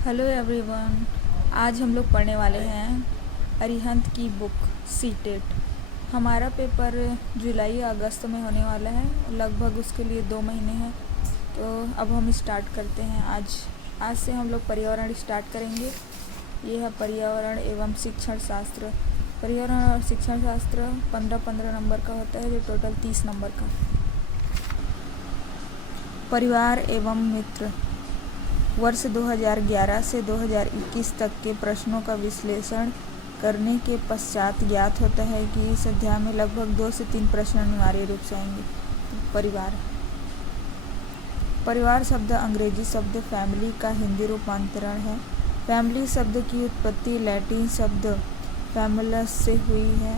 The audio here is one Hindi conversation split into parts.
Hello everyone. आज हम लोग पढ़ने वाले हैं अरिहंत की बुक सीटेट। हमारा पेपर जुलाई अगस्त में होने वाला है, लगभग उसके लिए 2 महीने हैं। तो अब हम स्टार्ट करते हैं। आज से हम लोग पर्यावरण स्टार्ट करेंगे। ये है पर्यावरण एवं शिक्षण शास्त्र। पर्यावरण और शिक्षण शास्त्र 15-15 नंबर का होता है, जो टोटल 30 नंबर का। परिवार एवं मित्र। वर्ष 2011 से 2021 तक के प्रश्नों का विश्लेषण करने के पश्चात ज्ञात होता है कि इस अध्याय में लगभग 2 से 3 प्रश्न अनिवार्य रूप से आएंगे। परिवार शब्द अंग्रेजी शब्द फैमिली का हिंदी रूपांतरण है। फैमिली शब्द की उत्पत्ति लैटिन शब्द फैमुलस से हुई है,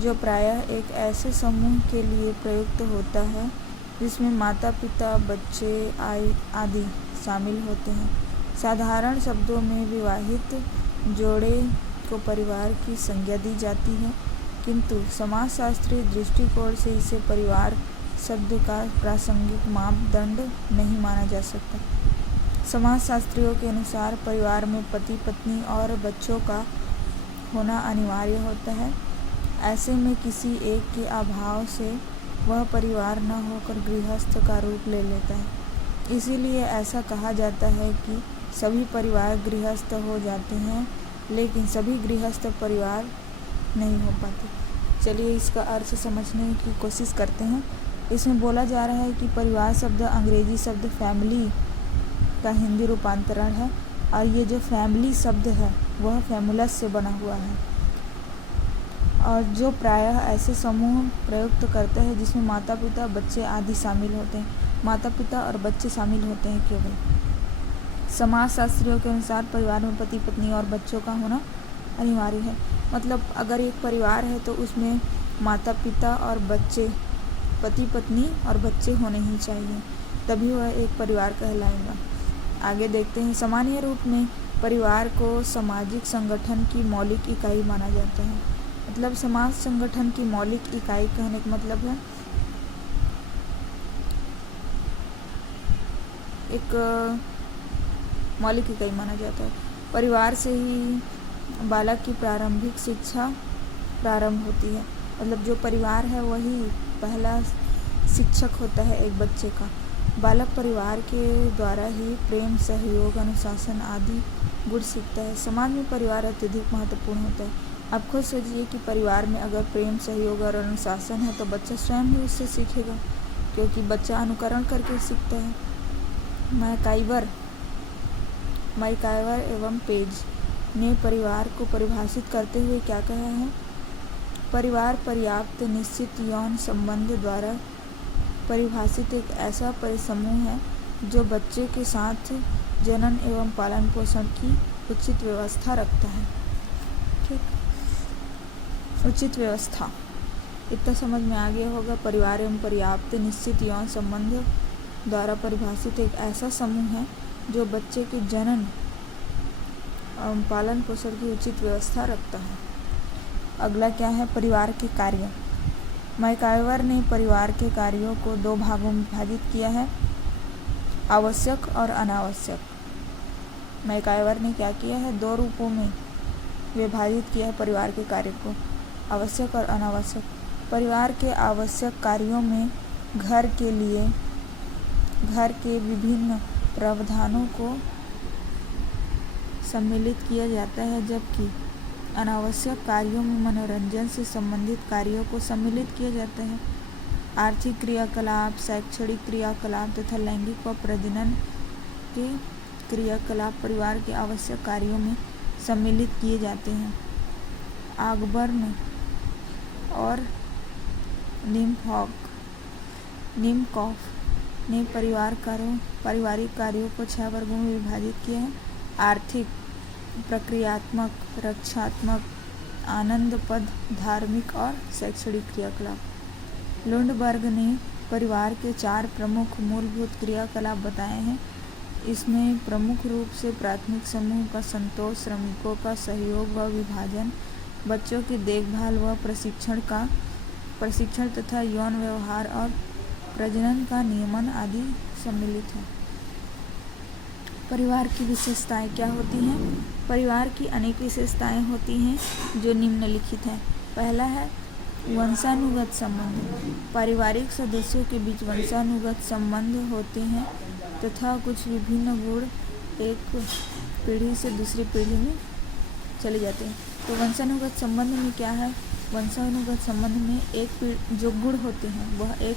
जो प्रायः एक ऐसे समूह के लिए प्रयुक्त होता है जिसमें माता पिता बच्चे आदि शामिल होते हैं। साधारण शब्दों में विवाहित जोड़े को परिवार की संज्ञा दी जाती है, किंतु समाजशास्त्रीय दृष्टिकोण से इसे परिवार शब्द का प्रासंगिक मापदंड नहीं माना जा सकता। समाजशास्त्रियों के अनुसार परिवार में पति पत्नी और बच्चों का होना अनिवार्य होता है। ऐसे में किसी एक के अभाव से वह परिवार न होकर गृहस्थ का रूप ले लेता है। इसीलिए ऐसा कहा जाता है कि सभी परिवार गृहस्थ हो जाते हैं, लेकिन सभी गृहस्थ परिवार नहीं हो पाते। चलिए इसका अर्थ समझने की कोशिश करते हैं। इसमें बोला जा रहा है कि परिवार शब्द अंग्रेजी शब्द फैमिली का हिंदी रूपांतरण है, और ये जो फैमिली शब्द है वह फैमुलस से बना हुआ है, और जो प्रायः ऐसे समूह प्रयुक्त करते हैं जिसमें माता पिता बच्चे आदि शामिल होते हैं। माता पिता और बच्चे शामिल होते हैं केवल। समाजशास्त्रियों के अनुसार परिवार में पति पत्नी और बच्चों का होना अनिवार्य है। मतलब अगर एक परिवार है तो उसमें माता पिता और बच्चे, पति पत्नी और बच्चे होने ही चाहिए, तभी वह एक परिवार कहलाएगा। आगे देखते हैं। सामान्य रूप में परिवार को सामाजिक संगठन की मौलिक इकाई माना जाता है। मतलब समाज संगठन की मौलिक इकाई कहने का मतलब है एक मौलिक इकाई माना जाता है। परिवार से ही बालक की प्रारंभिक शिक्षा प्रारंभ होती है। मतलब जो परिवार है वही पहला शिक्षक होता है एक बच्चे का। बालक परिवार के द्वारा ही प्रेम सहयोग अनुशासन आदि गुण सीखता है। समाज में परिवार अत्यधिक महत्वपूर्ण होता है। आप खुद सोचिए कि परिवार में अगर प्रेम सहयोग और अनुशासन है तो बच्चा स्वयं ही उससे सीखेगा, क्योंकि बच्चा अनुकरण करके सीखता है। मैकाइवर एवं पेज ने परिवार को परिभाषित करते हुए क्या कहा है? परिवार पर्याप्त निश्चित यौन संबंध द्वारा परिभाषित एक ऐसा परिसमूह है जो बच्चे के साथ जनन एवं पालन पोषण की उचित व्यवस्था रखता है। ठीक, उचित व्यवस्था इतना समझ में आ गया होगा। परिवार एवं पर्याप्त निश्चित यौन संबंध द्वारा परिभाषित एक ऐसा समूह है जो बच्चे के जनन एवं पालन पोषण की उचित व्यवस्था रखता है। अगला क्या है? परिवार के कार्य। मैकाइवर ने परिवार के कार्यों को 2 भागों में विभाजित किया है, आवश्यक और अनावश्यक। मैकाइवर ने क्या किया है? 2 रूपों में विभाजित किया है परिवार के कार्य को, आवश्यक और अनावश्यक। परिवार के आवश्यक कार्यों में घर के विभिन्न प्रावधानों को सम्मिलित किया जाता है, जबकि अनावश्यक कार्यों में मनोरंजन से संबंधित कार्यों को सम्मिलित किया जाता है। आर्थिक क्रियाकलाप, शैक्षणिक क्रियाकलाप तथा लैंगिक व प्रजनन के क्रियाकलाप परिवार के आवश्यक कार्यों में सम्मिलित किए जाते हैं। ऑगबर्न और निम्कॉफ ने पारिवारिक कार्यों को 6 वर्गों में विभाजित किया है। आर्थिक, प्रक्रियात्मक, रक्षात्मक, आनंदप्रद, धार्मिक और शैक्षणिक क्रियाकलाप। लुंडबर्ग ने परिवार के 4 प्रमुख मूलभूत क्रियाकलाप बताए हैं। इसमें प्रमुख रूप से प्राथमिक समूह का संतोष, श्रमिकों का सहयोग व विभाजन, बच्चों की देखभाल व प्रशिक्षण तथा यौन व्यवहार और प्रजनन का नियमन आदि सम्मिलित है। परिवार की विशेषताएं क्या होती हैं? परिवार की अनेक विशेषताएं होती हैं जो निम्नलिखित हैं। पहला है वंशानुगत संबंध। पारिवारिक सदस्यों के बीच वंशानुगत संबंध होते हैं तथा कुछ विभिन्न गुण एक पीढ़ी से दूसरी पीढ़ी में चले जाते हैं। तो वंशानुगत संबंध में क्या है? वंशानुगत संबंध में जो गुण होते हैं वह एक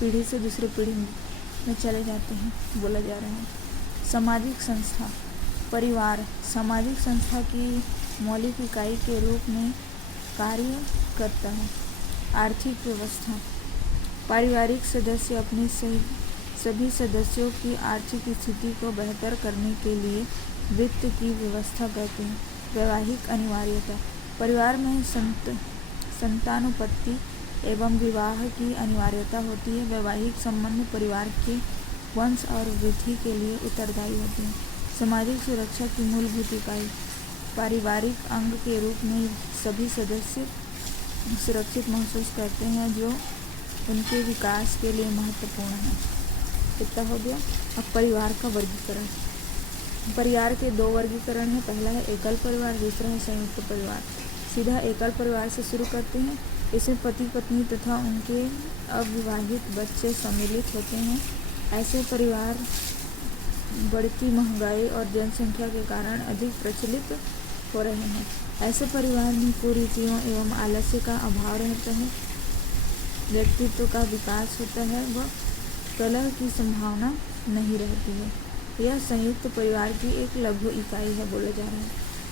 पीढ़ी से दूसरी पीढ़ी में चले जाते हैं, बोला जा रहा है। सामाजिक संस्था। परिवार सामाजिक संस्था की मौलिक इकाई के रूप में कार्य करता है। आर्थिक व्यवस्था। पारिवारिक सदस्य अपने सभी सदस्यों की आर्थिक स्थिति को बेहतर करने के लिए वित्त की व्यवस्था करते हैं। वैवाहिक अनिवार्यता। परिवार में संतानोत्पत्ति एवं विवाह की अनिवार्यता होती है। वैवाहिक संबंध परिवार के वंश और वृद्धि के लिए उत्तरदायी होते हैं। सामाजिक सुरक्षा की मूलभूत इकाई। पारिवारिक अंग के रूप में सभी सदस्य सुरक्षित महसूस करते हैं जो उनके विकास के लिए महत्वपूर्ण है। कितना हो गया? अब परिवार का वर्गीकरण। परिवार के दो वर्गीकरण हैं। पहला है एकल परिवार, दूसरा है संयुक्त परिवार। सीधा एकल परिवार से शुरू करते हैं। इसमें पति पत्नी तथा उनके अविवाहित बच्चे सम्मिलित होते हैं। ऐसे परिवार बढ़ती महंगाई और जनसंख्या के कारण अधिक प्रचलित हो रहे हैं। ऐसे परिवार में कुरीतियों एवं आलस्य का अभाव रहता है, व्यक्तित्व का विकास होता है व कलह की संभावना नहीं रहती है। यह संयुक्त परिवार की एक लघु इकाई है, बोला जा रहा है।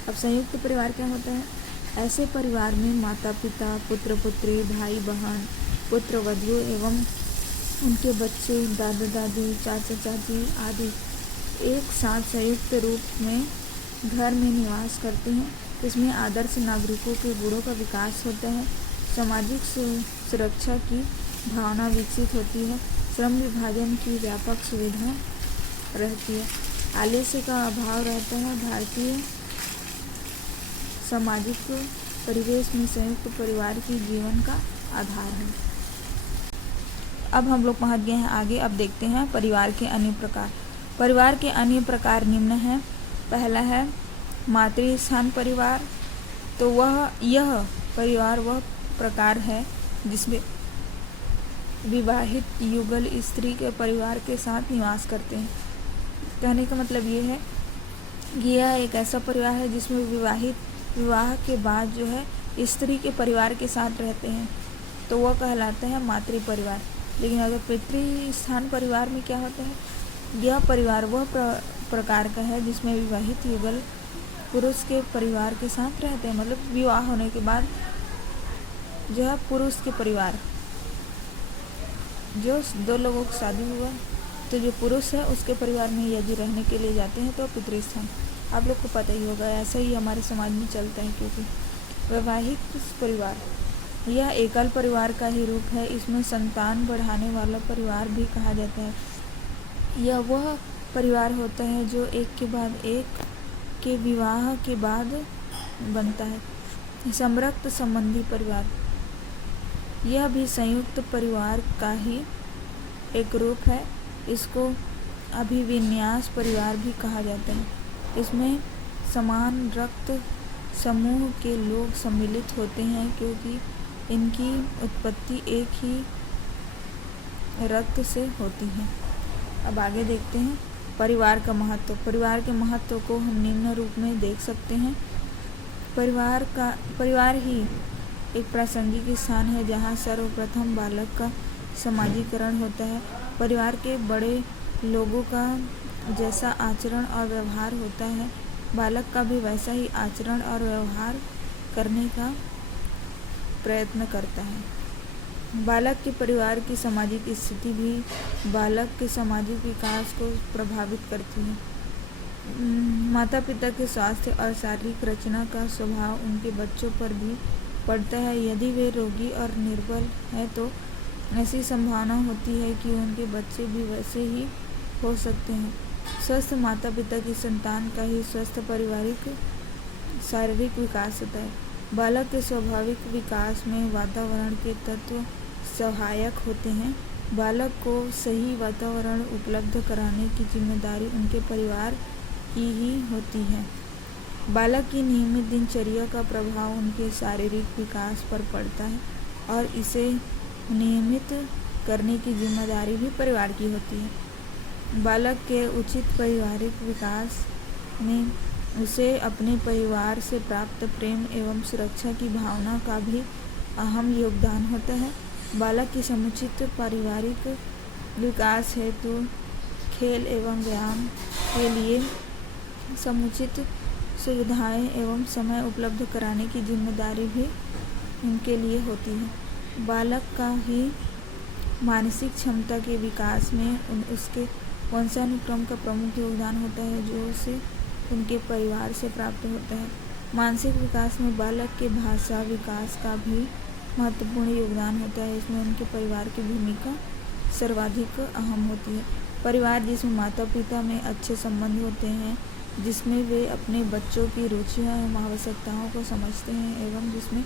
अब संयुक्त परिवार क्या होता है? ऐसे परिवार में माता पिता, पुत्र पुत्री, भाई बहन, पुत्र वधू एवं उनके बच्चे, दादा दादी, चाचा चाची आदि एक साथ संयुक्त रूप में घर में निवास करते हैं। इसमें आदर्श नागरिकों के गुणों का विकास होता है। सामाजिक सुरक्षा की भावना विकसित होती है। श्रम विभाजन की व्यापक सुविधा रहती है। आलस्य का अभाव रहता है। भारतीय सामाजिक परिवेश में संयुक्त परिवार की जीवन का आधार है। अब हम लोग पहुँच गए हैं आगे। अब देखते हैं परिवार के अन्य प्रकार। परिवार के अन्य प्रकार निम्न हैं। पहला है मातृस्थान परिवार। तो यह परिवार वह प्रकार है जिसमें विवाहित युगल स्त्री के परिवार के साथ निवास करते हैं। कहने का मतलब ये है कि यह एक ऐसा परिवार है जिसमें विवाह के बाद जो है स्त्री के परिवार के साथ रहते हैं, तो वह कहलाता है मातृ परिवार। लेकिन अगर पितृस्थान परिवार में क्या होता है? यह परिवार वह प्रकार का है जिसमें विवाहित युगल पुरुष के परिवार के साथ रहते हैं। मतलब विवाह होने के बाद जो है पुरुष के परिवार, जो दो लोगों की शादी हुआ तो जो पुरुष है उसके परिवार में यदि रहने के लिए जाते हैं तो पितृस्थान। आप लोग को पता ही होगा, ऐसा ही हमारे समाज में चलता है। क्योंकि वैवाहिक परिवार यह एकल परिवार का ही रूप है। इसमें संतान बढ़ाने वाला परिवार भी कहा जाता है। यह वह परिवार होता है जो एक के बाद एक के विवाह के बाद बनता है। समरक्त संबंधी परिवार यह भी संयुक्त परिवार का ही एक रूप है। इसको अभिविन्यास परिवार भी कहा जाता है। इसमें समान रक्त समूह के लोग सम्मिलित होते हैं क्योंकि इनकी उत्पत्ति एक ही रक्त से होती है। अब आगे देखते हैं परिवार का महत्व। परिवार के महत्व को हम निम्न रूप में देख सकते हैं। परिवार ही एक प्रासंगिक स्थान है जहाँ सर्वप्रथम बालक का समाजीकरण होता है। परिवार के बड़े लोगों का जैसा आचरण और व्यवहार होता है, बालक का भी वैसा ही आचरण और व्यवहार करने का प्रयत्न करता है। बालक के परिवार की सामाजिक स्थिति भी बालक के सामाजिक विकास को प्रभावित करती है। माता पिता के स्वास्थ्य और शारीरिक रचना का स्वभाव उनके बच्चों पर भी पड़ता है। यदि वे रोगी और निर्बल हैं तो ऐसी संभावना होती है कि उनके बच्चे भी वैसे ही हो सकते हैं। स्वस्थ माता पिता की संतान का ही स्वस्थ पारिवारिक शारीरिक विकास होता है। बालक के स्वाभाविक विकास में वातावरण के तत्व सहायक होते हैं। बालक को सही वातावरण उपलब्ध कराने की जिम्मेदारी उनके परिवार की ही होती है। बालक की नियमित दिनचर्या का प्रभाव उनके शारीरिक विकास पर पड़ता है और इसे नियमित करने की जिम्मेदारी भी परिवार की होती है। बालक के उचित पारिवारिक विकास में उसे अपने परिवार से प्राप्त प्रेम एवं सुरक्षा की भावना का भी अहम योगदान होता है। बालक की समुचित पारिवारिक विकास हेतु खेल एवं व्यायाम के लिए समुचित सुविधाएं एवं समय उपलब्ध कराने की जिम्मेदारी भी उनके लिए होती है। बालक का ही मानसिक क्षमता के विकास में उसके वंशानुक्रम का प्रमुख योगदान होता है, जो उसे उनके परिवार से प्राप्त होता है। मानसिक विकास में बालक के भाषा विकास का भी महत्वपूर्ण योगदान होता है। इसमें उनके परिवार की भूमिका सर्वाधिक अहम होती है। परिवार जिसमें माता पिता में अच्छे संबंध होते हैं, जिसमें वे अपने बच्चों की रुचियाँ एवं आवश्यकताओं को समझते हैं एवं जिसमें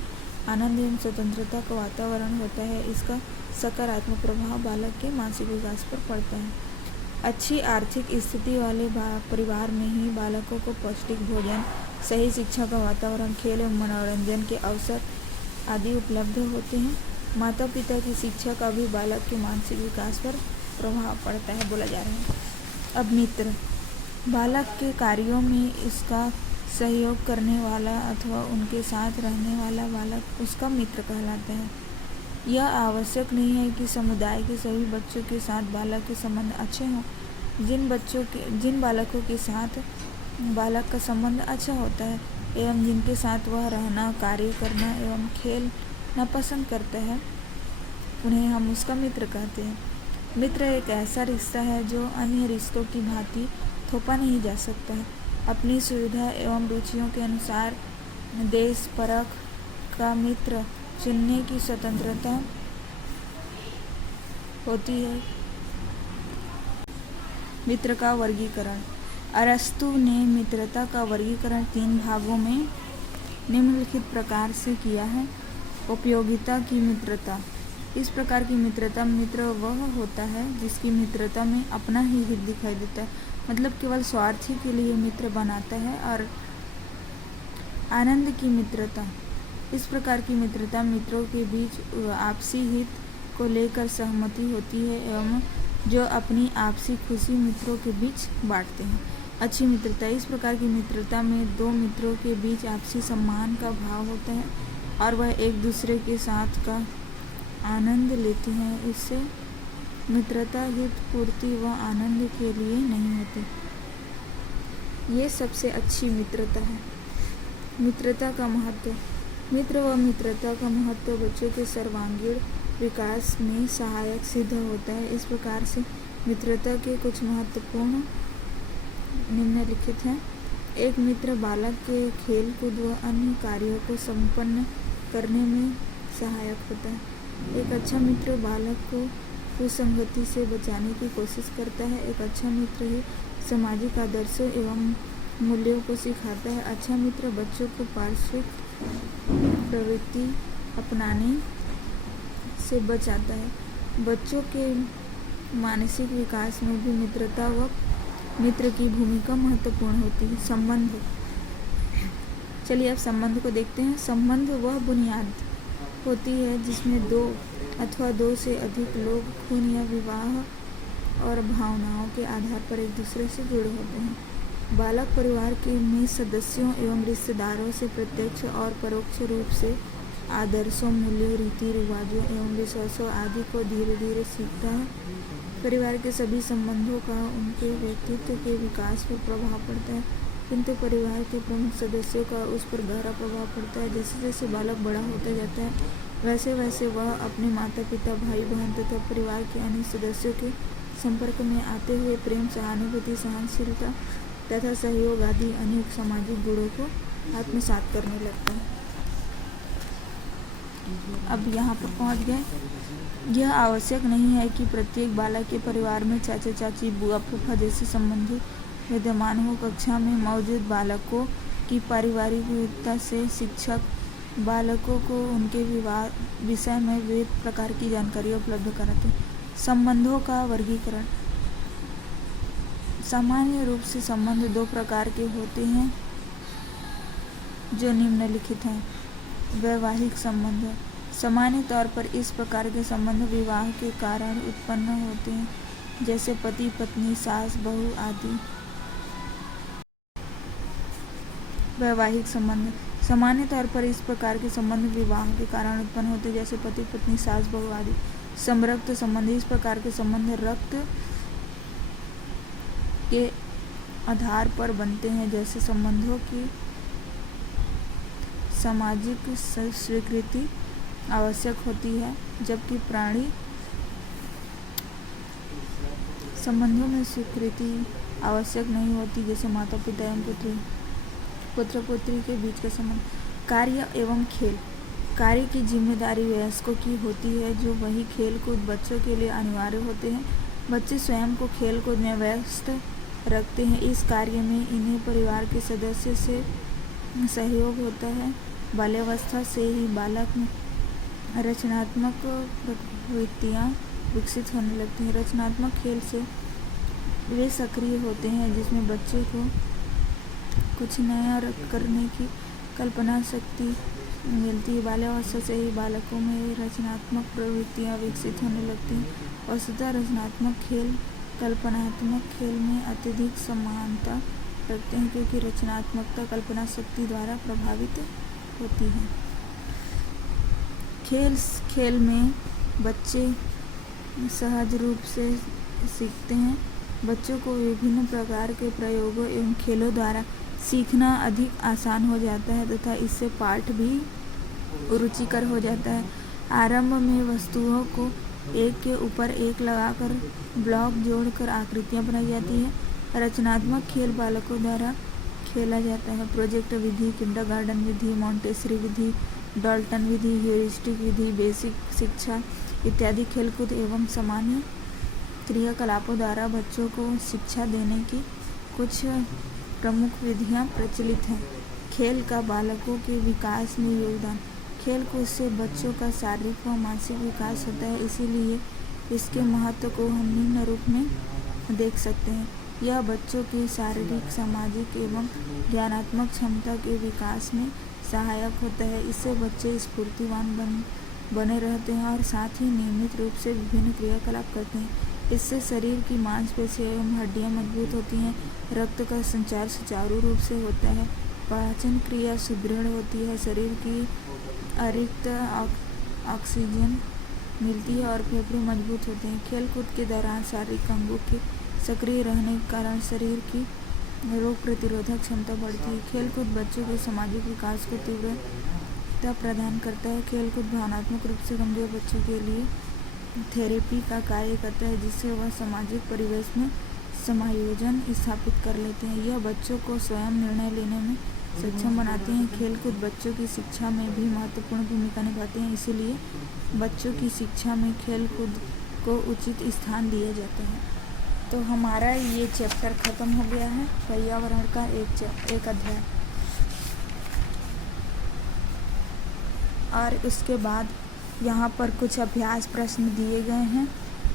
आनंद एवं स्वतंत्रता का वातावरण होता है, इसका सकारात्मक प्रभाव बालक के मानसिक विकास पर पड़ता है। अच्छी आर्थिक स्थिति वाले परिवार में ही बालकों को पौष्टिक भोजन, सही शिक्षा का वातावरण, खेल एवं मनोरंजन के अवसर आदि उपलब्ध होते हैं। माता पिता की शिक्षा का भी बालक के मानसिक विकास पर प्रभाव पड़ता है, बोला जा रहा है। अब मित्र, बालक के कार्यों में इसका सहयोग करने वाला अथवा उनके साथ रहने वाला बालक उसका मित्र कहलाता है। यह आवश्यक नहीं है कि समुदाय के सभी बच्चों के साथ बालक के संबंध अच्छे हों। जिन बालकों के साथ बालक का संबंध अच्छा होता है एवं जिनके साथ वह रहना, कार्य करना एवं खेलना पसंद करता है, उन्हें हम उसका मित्र कहते हैं। मित्र एक ऐसा रिश्ता है जो अन्य रिश्तों की भांति थोपा नहीं जा सकता है। अपनी सुविधा एवं रुचियों के अनुसार देश परख का मित्र चुनने की स्वतंत्रता होती है। मित्र का वर्गीकरण। अरस्तु ने मित्रता का वर्गीकरण 3 भागों में निम्नलिखित प्रकार से किया है। उपयोगिता की मित्रता। इस प्रकार की मित्रता मित्र वह होता है जिसकी मित्रता में अपना ही हित दिखाई देता है, मतलब केवल स्वार्थ ही के लिए मित्र बनाता है। और आनंद की मित्रता। इस प्रकार की मित्रता मित्रों के बीच आपसी हित को लेकर सहमति होती है एवं जो अपनी आपसी खुशी मित्रों के बीच बांटते हैं। अच्छी मित्रता। इस प्रकार की मित्रता में 2 मित्रों के बीच आपसी सम्मान का भाव होता है और वह एक दूसरे के साथ का आनंद लेते हैं। इससे मित्रता हित पूर्ति व आनंद के लिए नहीं होती। ये सबसे अच्छी मित्रता है। मित्रता का महत्व। मित्र व मित्रता का महत्व बच्चों के सर्वांगीण विकास में सहायक सिद्ध होता है। इस प्रकार से मित्रता के कुछ महत्वपूर्ण निम्नलिखित हैं। एक मित्र बालक के खेल कूद व अन्य कार्यों को संपन्न करने में सहायक होता है। एक अच्छा मित्र बालक को कुसंगति से बचाने की कोशिश करता है। एक अच्छा मित्र ही सामाजिक आदर्शों एवं मूल्यों को सिखाता है। अच्छा मित्र बच्चों को पार्श्विक प्रवृत्ति अपनाने से बचाता है। बच्चों के मानसिक विकास में भी मित्रता व मित्र की भूमिका महत्वपूर्ण होती है। संबंध। चलिए अब संबंध को देखते हैं। संबंध वह बुनियाद होती है जिसमें 2 अथवा 2 से अधिक लोग खून या विवाह और भावनाओं के आधार पर एक दूसरे से जुड़े होते हैं। बालक परिवार के में सदस्यों एवं रिश्तेदारों से प्रत्यक्ष और परोक्ष रूप से आदर्शों, मूल्यों, रीति रिवाजों एवं विश्वासों आदि को धीरे धीरे सीखता है। परिवार के सभी संबंधों का उनके व्यक्तित्व के विकास पर प्रभाव पड़ता है, किंतु परिवार के प्रमुख सदस्यों का उस पर गहरा प्रभाव पड़ता है। जैसे जैसे बालक बड़ा होता जाता है वैसे वैसे वह अपने माता पिता, भाई बहन तथा परिवार के अन्य सदस्यों के संपर्क में आते हुए प्रेम, सहानुभूति, सहनशीलता तथा सहयोग आदि अनेक सामाजिक गुणों को आत्मसात करने लगता है। अब यहाँ पर पहुँच गए। यह आवश्यक नहीं है कि प्रत्येक बालक के परिवार में चाचा चाची, बुआ फूफा जैसे संबंधी विद्यमान हो। कक्षा में मौजूद बालकों की पारिवारिक विविधता से शिक्षक बालकों को उनके विषय में विविध प्रकार की जानकारी उपलब्ध कराते हैं। संबंधों का वर्गीकरण। सामान्य रूप से संबंध दो प्रकार के होते हैं जो निम्नलिखित हैं। वैवाहिक संबंध। सामान्य तौर पर इस प्रकार के संबंध विवाह के कारण उत्पन्न होते हैं, जैसे पति पत्नी, सास बहू आदि। वैवाहिक संबंध। सामान्य तौर पर इस प्रकार के संबंध विवाह के कारण उत्पन्न होते हैं, जैसे पति पत्नी, सास बहू आदि। समरक्त संबंध। इस प्रकार के संबंध रक्त के आधार पर बनते हैं, जैसे संबंधों की सामाजिक स्वीकृति आवश्यक होती है, जबकि प्राणी संबंधों में स्वीकृति आवश्यक नहीं होती, जैसे माता पिता एवं पुत्र पुत्री के बीच का संबंध। कार्य एवं खेल। कार्य की जिम्मेदारी वयस्कों की होती है, जो वही खेल कूद बच्चों के लिए अनिवार्य होते हैं। बच्चे स्वयं को खेल कूद में व्यस्त रखते हैं। इस कार्य में इन्हें परिवार के सदस्य से सहयोग होता है। बाल्यावस्था से ही बालक में रचनात्मक प्रवृत्तियाँ विकसित होने लगती हैं। रचनात्मक खेल से वे सक्रिय होते हैं, जिसमें बच्चे को कुछ नया करने की कल्पना शक्ति मिलती है। बाल्यावस्था से ही बालकों में रचनात्मक प्रवृत्तियाँ विकसित होने लगती हैं। वस्तुतः रचनात्मक खेल कल्पनात्मक खेल में अत्यधिक समानता रखते हैं, क्योंकि रचनात्मकता कल्पना शक्ति द्वारा प्रभावित होती है। खेल में बच्चे सहज रूप से सीखते हैं। बच्चों को विभिन्न प्रकार के प्रयोगों एवं खेलों द्वारा सीखना अधिक आसान हो जाता है तथा इससे पाठ भी रुचिकर हो जाता है। आरंभ में वस्तुओं को एक के ऊपर एक लगाकर ब्लॉक जोड़कर आकृतियाँ बनाई जाती है। रचनात्मक खेल बालकों द्वारा खेला जाता है। प्रोजेक्ट विधि, किंडरगार्टन विधि, मॉन्टेसरी विधि, डाल्टन विधि, ह्यूरिस्टिक विधि, बेसिक शिक्षा इत्यादि खेलकूद एवं सामान्य क्रियाकलापों द्वारा बच्चों को शिक्षा देने की कुछ प्रमुख विधियाँ प्रचलित हैं। खेल का बालकों के विकास में योगदान। खेल कूद से बच्चों का शारीरिक व मानसिक विकास होता है, इसीलिए इसके महत्व को हम निम्न रूप में देख सकते हैं। यह बच्चों की शारीरिक, सामाजिक एवं ज्ञानात्मक क्षमता के विकास में सहायक होता है। इससे बच्चे स्फूर्तिवान बने रहते हैं और साथ ही नियमित रूप से विभिन्न क्रियाकलाप करते हैं। इससे शरीर की मांसपेशियाँ एवं हड्डियाँ मजबूत होती हैं। रक्त का संचार सुचारू रूप से होता है। पाचन क्रिया सुदृढ़ होती है। शरीर की अतिरिक्त ऑक्सीजन मिलती है और फेफड़े मजबूत होते हैं। खेल कूद के दौरान शारीरिक अंगों के सक्रिय रहने के कारण शरीर की रोग प्रतिरोधक क्षमता बढ़ती है। खेल कूद बच्चों के सामाजिक विकास को तीव्रता प्रदान करता है। खेल कूद भावनात्मक रूप से कमजोर बच्चों के लिए थेरेपी का कार्य करता है, जिससे वह सामाजिक परिवेश में समायोजन स्थापित कर लेते हैं। यह बच्चों को स्वयं निर्णय लेने में सक्षम बनाते हैं। खेल कूद बच्चों की शिक्षा में भी महत्वपूर्ण भूमिका निभाते हैं, इसीलिए बच्चों की शिक्षा में खेल कूद को उचित स्थान दिया जाता है। तो हमारा ये चैप्टर ख़त्म हो गया है, पर्यावरण का एक अध्याय। और उसके बाद यहाँ पर कुछ अभ्यास प्रश्न दिए गए हैं,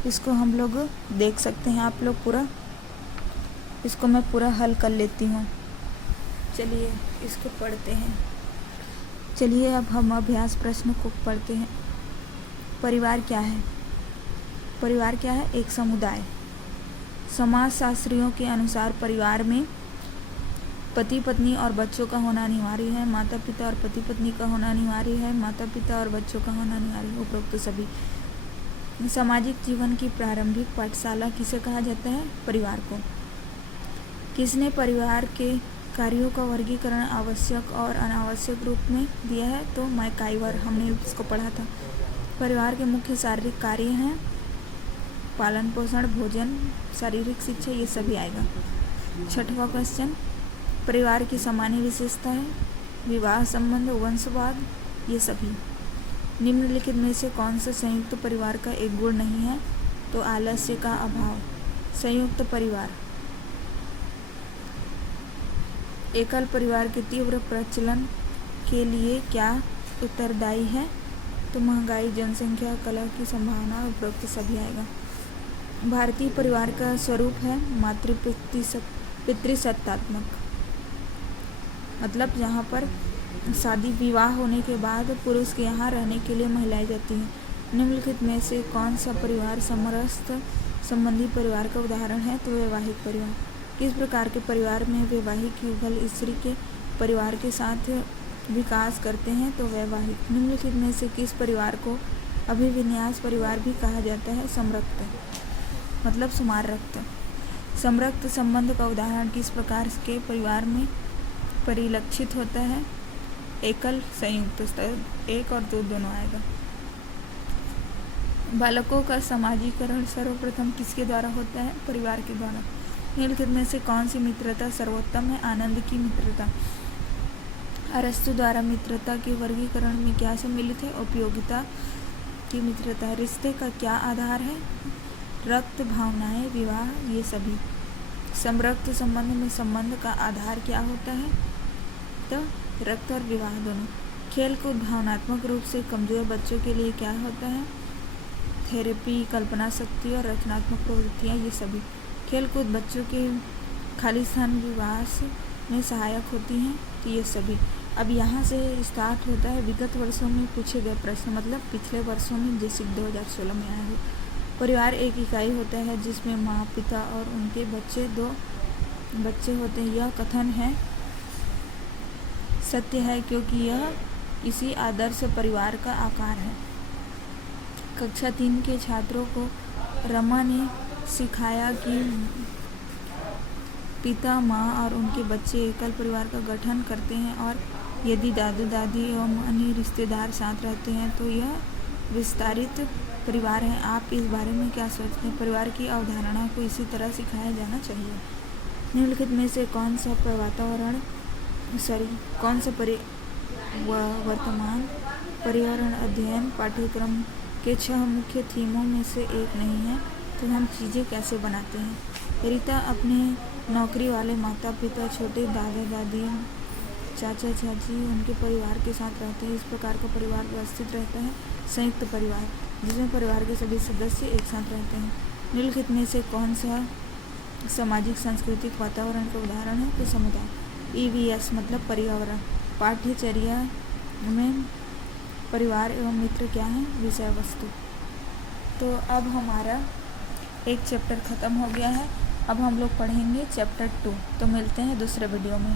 इसको हम लोग देख सकते हैं। आप लोग पूरा इसको मैं पूरा हल कर लेती हूँ। चलिए इसको पढ़ते हैं। चलिए अब हम अभ्यास प्रश्न को पढ़ते हैं। परिवार क्या है? परिवार क्या है? एक समुदाय। समाजशास्त्रियों के अनुसार परिवार में पति पत्नी और बच्चों का होना अनिवार्य है। माता पिता और पति पत्नी का होना अनिवार्य है। माता पिता और बच्चों का होना अनिवार्य है। उपरोक्त सभी। सामाजिक जीवन की प्रारंभिक पाठशाला किसे कहा जाता है? परिवार को। किसने परिवार के कार्यों का वर्गीकरण आवश्यक और अनावश्यक रूप में दिया है? तो मैकाइवर, हमने इसको पढ़ा था। परिवार के मुख्य शारीरिक कार्य हैं पालन पोषण, भोजन, शारीरिक शिक्षा, ये सभी आएगा। छठवां क्वेश्चन, परिवार की सामान्य विशेषता है विवाह संबंध, वंशवाद, ये सभी। निम्नलिखित में से कौन सा संयुक्त परिवार का एक गुण नहीं है? तो आलस्य का अभाव। संयुक्त परिवार। एकल परिवार के तीव्र प्रचलन के लिए क्या उत्तरदायी है? तो महंगाई, जनसंख्या, कलह की संभावना, उपरोक्त सभी आएगा। भारतीय परिवार का स्वरूप है पितृसत्तात्मक, मतलब जहाँ पर शादी विवाह होने के बाद पुरुष के यहाँ रहने के लिए महिलाएं जाती हैं। निम्नलिखित में से कौन सा परिवार समरसता संबंधी परिवार का उदाहरण है? तो वैवाहिक परिवार। किस प्रकार के परिवार में वैवाहिक युगल स्त्री के परिवार के साथ विकास करते हैं? तो वैवाहिक। निम्नलिखित में से किस परिवार को अभिविन्यास परिवार भी कहा जाता है? समरक्त, मतलब सुमारक्त। समरक्त संबंध का उदाहरण किस प्रकार के परिवार में परिलक्षित होता है? एकल, संयुक्त, एक और दो दोनों आएगा। बालकों का समाजीकरण सर्वप्रथम किसके द्वारा होता है? परिवार के द्वारा। निम्नलिखित में से कौन सी मित्रता सर्वोत्तम है? आनंद की मित्रता। अरस्तु द्वारा मित्रता के वर्गीकरण में क्या सम्मिलित है? उपयोगिता की मित्रता। रिश्ते का क्या आधार है? रक्त, भावनाएं, विवाह, ये सभी। समरक्त संबंध में संबंध का आधार क्या होता है? तो रक्त और विवाह दोनों। खेल कूद भावनात्मक रूप से कमजोर बच्चों के लिए क्या होता है? थेरेपी, कल्पना शक्ति और रचनात्मक प्रवृत्तियाँ, ये सभी। खेल कूद बच्चों के खाली स्थान विकास में सहायक होती हैं, तो ये सभी। अब यहाँ से स्टार्ट होता है विगत वर्षों में पूछे गए प्रश्न, मतलब पिछले वर्षों में, जैसे 2016 में आया हो। परिवार एक इकाई होता है जिसमें माँ, पिता और उनके बच्चे, 2 बच्चे होते हैं। यह कथन है सत्य है क्योंकि यह इसी आदर्श परिवार का आकार है। कक्षा 3 के छात्रों को रमा ने सिखाया कि पिता, माँ और उनके बच्चे एकल परिवार का गठन करते हैं और यदि दादू दादी एवं अन्य रिश्तेदार साथ रहते हैं तो यह विस्तारित परिवार है। आप इस बारे में क्या सोचते हैं? परिवार की अवधारणा को इसी तरह सिखाया जाना चाहिए। निम्नलिखित में से कौन सा वर्तमान पर्यावरण अध्ययन पाठ्यक्रम के 6 मुख्य थीमों में से एक नहीं है? तो हम चीज़ें कैसे बनाते हैं। रीता अपने नौकरी वाले माता पिता, छोटे दादा दादी, चाचा चाची, उनके परिवार के साथ रहते हैं। इस प्रकार का परिवार व्यवस्थित रहता है। संयुक्त परिवार, जिसमें परिवार के सभी सदस्य एक साथ रहते हैं। निम्नलिखित में से कौन सा सामाजिक सांस्कृतिक वातावरण का उदाहरण है? तो समुदाय। EVS मतलब पर्यावरण। पाठ्यचर्या में परिवार एवं मित्र क्या है? विषय वस्तु। तो अब हमारा एक चैप्टर ख़त्म हो गया है। अब हम लोग पढ़ेंगे चैप्टर 2। तो मिलते हैं दूसरे वीडियो में।